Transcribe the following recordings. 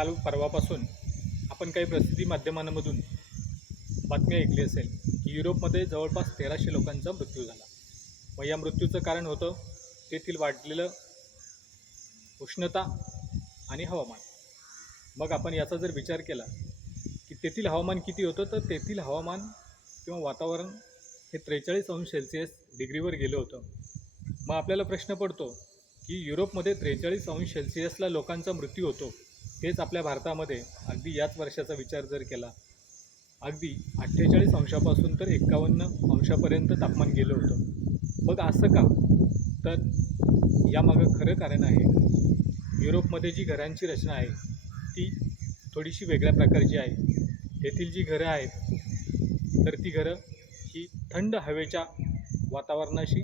काल परवापासून आपण काही प्रसिद्धी माध्यमांमधून बातमी ऐकली असेल की युरोपमध्ये जवळपास 1300 लोकांचा मृत्यू झाला. व या मृत्यूचं कारण होतं तेथील वाढलेलं उष्णता आणि हवामान. मग आपण याचा जर विचार केला की तेथील हवामान किती होतं, तर तेथील हवामान किंवा वातावरण हे 43 डिग्रीवर गेलं होतं. मग आपल्याला प्रश्न पडतो की युरोपमध्ये 43 लोकांचा मृत्यू होतो, तेच आपल्या भारतामध्ये अगदी याच वर्षाचा विचार जर केला, अगदी 48 तर 51 तापमान गेलं होतं. मग असं का? तर यामागं खरं कारण आहे, युरोपमध्ये जी घरांची रचना आहे ती थोडीशी वेगळ्या प्रकारची आहे. तेथील जी घरं आहेत तर ती घरं ही थंड हवेच्या वातावरणाशी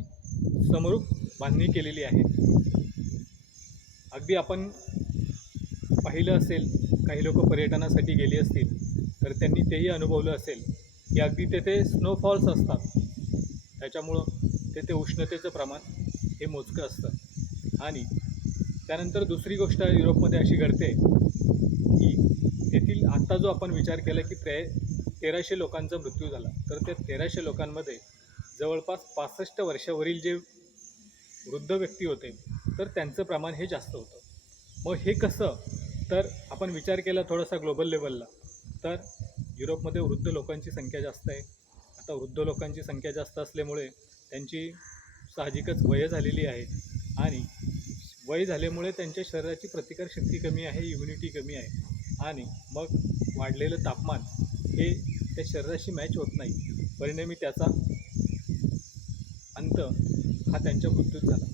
समरूप बांधणी केलेली आहे. अगदी आपण पाहिलं असेल, काही लोक पर्यटनासाठी गेली असतील तर त्यांनी तेही अनुभवलं असेल की अगदी तेथे स्नोफॉल्स असतात. त्याच्यामुळं तेथे उष्णतेचं प्रमाण हे मोजकं असतं. आणि त्यानंतर दुसरी गोष्ट युरोपमध्ये अशी घडते की तेथील आत्ता जो आपण विचार केला की 1300 लोकांचा मृत्यू झाला, तर त्या 1300 लोकांमध्ये जवळपास 65 वर्षावरील जे वृद्ध व्यक्ती होते तर त्यांचं प्रमाण हे जास्त होतं. मग हे कसं? तर आपण विचार केला थोडासा ग्लोबल लेवलला, तर युरोपमध्ये वृद्ध लोकांची संख्या जास्त आहे. आता वृद्ध लोकांची संख्या जास्त असल्यामुळे त्यांची साहजिकच वय झालेली आहे आणि वय झाल्यामुळे त्यांच्या शरीराची प्रतिकारशक्ती कमी आहे, इम्युनिटी कमी आहे. आणि मग वाढलेलं तापमान हे त्या शरीराशी मॅच होत नाही. परिणामी त्याचा अंत हा त्यांच्या मृत्यूत झाला.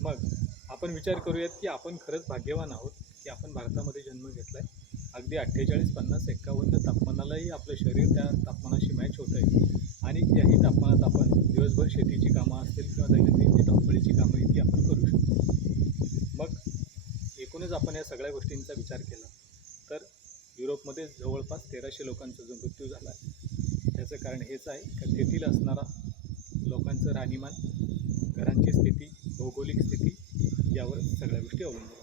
मग आपण विचार करूयात की आपण खरंच भाग्यवान आहोत की आपण भारतामध्ये जन्म घेतला आहे. अगदी 48, 50, 51 तापमानालाही आपलं शरीर त्या तापमानाशी मॅच होतं आहे. आणि त्याही तापमानात आपण दिवसभर शेतीची कामं असतील किंवा दैनंदिन जी धावपळीची कामं इतकी आपण करू शकतो. मग एकूणच आपण या सगळ्या गोष्टींचा विचार केला तर युरोपमध्ये जवळपास 1300 लोकांचा जो मृत्यू झाला आहे त्याचं कारण हेच आहे की तेथील असणारा लोकांचं राहणीमान, घरांची स्थिती, भौगोलिक स्थिती यावर सगळ्या गोष्टी अवलंबून.